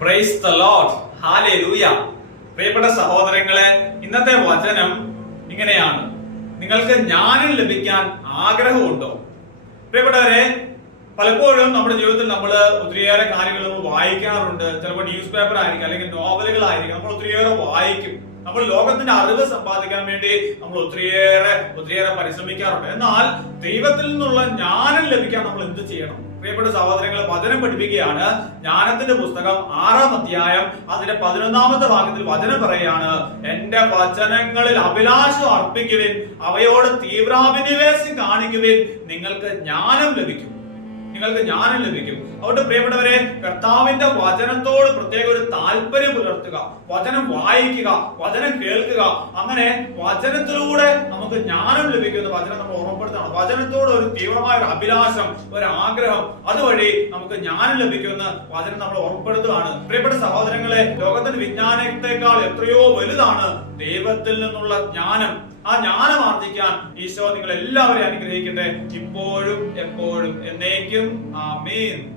Praise the Lord hallelujah പ്രിയപ്പെട്ട സഹോദരങ്ങളെ ഇന്നത്തെ വചനം ഇങ്ങനെയാണ്. നിങ്ങൾക്ക് ജ്ഞാനം ലഭിക്കാൻ ആഗ്രഹമുണ്ടോ? പ്രിയപ്പെട്ടവരെ പലപ്പോഴും നമ്മുടെ ജീവിതത്തിൽ നമ്മൾ ഒത്തിരിയേറെ കാര്യങ്ങൾ നമ്മൾ വായിക്കാറുണ്ട്. ചിലപ്പോൾ ന്യൂസ് പേപ്പർ ആയിരിക്കും അല്ലെങ്കിൽ നോവലുകളായിരിക്കും നമ്മൾ ഒത്തിരിയേറെ വായിക്കും. നമ്മൾ ലോകത്തിന്റെ അറിവ് സമ്പാദിക്കാൻ വേണ്ടി നമ്മൾ ഒത്തിരിയേറെ ഒത്തിരിയേറെ പരിശ്രമിക്കാറുണ്ട്. എന്നാൽ ദൈവത്തിൽ നിന്നുള്ള ജ്ഞാനം ലഭിക്കാൻ നമ്മൾ എന്ത് ചെയ്യണം? പ്രിയപ്പെട്ട സഹോദരങ്ങളെ വചനം പഠിപ്പിക്കുകയാണ്. ജ്ഞാനത്തിന്റെ പുസ്തകം ആറാം അധ്യായം അതിന്റെ പതിനൊന്നാമത്തെ ഭാഗത്തിൽ വചനം പറയുകയാണ്. എന്റെ വചനങ്ങളിൽ അഭിലാഷം അർപ്പിക്കുവിൻ അവയോട് തീവ്രാഭിനിവേശം കാണിക്കുവിൻ. നിങ്ങൾക്ക് ജ്ഞാനം ലഭിക്കും. നിങ്ങൾക്ക് ജ്ഞാനം ലഭിക്കും. അതുകൊണ്ട് പ്രിയപ്പെട്ടവരെ കർത്താവിന്റെ വചനത്തോട് പ്രത്യേക ഒരു താല്പര്യം പുലർത്തുക വചനം വായിക്കുക വചനം കേൾക്കുക. അങ്ങനെ വചനത്തിലൂടെ നമുക്ക് ജ്ഞാനം ലഭിക്കുന്ന വചനം നമ്മൾ ഓർമ്മപ്പെടുത്തണം. വചനത്തോട് ഒരു തീവ്രമായ ഒരു അഭിലാഷം ഒരു ആഗ്രഹം അതുവഴി നമുക്ക് ജ്ഞാനം ലഭിക്കുന്ന വചനം നമ്മൾ ഓർമ്മപ്പെടുത്തുകയാണ്. പ്രിയപ്പെട്ട സഹോദരങ്ങളെ ലോകത്തിന്റെ വിജ്ഞാനത്തെക്കാൾ എത്രയോ വലുതാണ് ദൈവത്തിൽ നിന്നുള്ള ജ്ഞാനം. ആ ജ്ഞാനം ആർജിക്കാൻ ഈശോ നിങ്ങൾ എല്ലാവരെയും അനുഗ്രഹിക്കട്ടെ. ഇപ്പോഴും എപ്പോഴും എന്നേക്കും. ആമീൻ.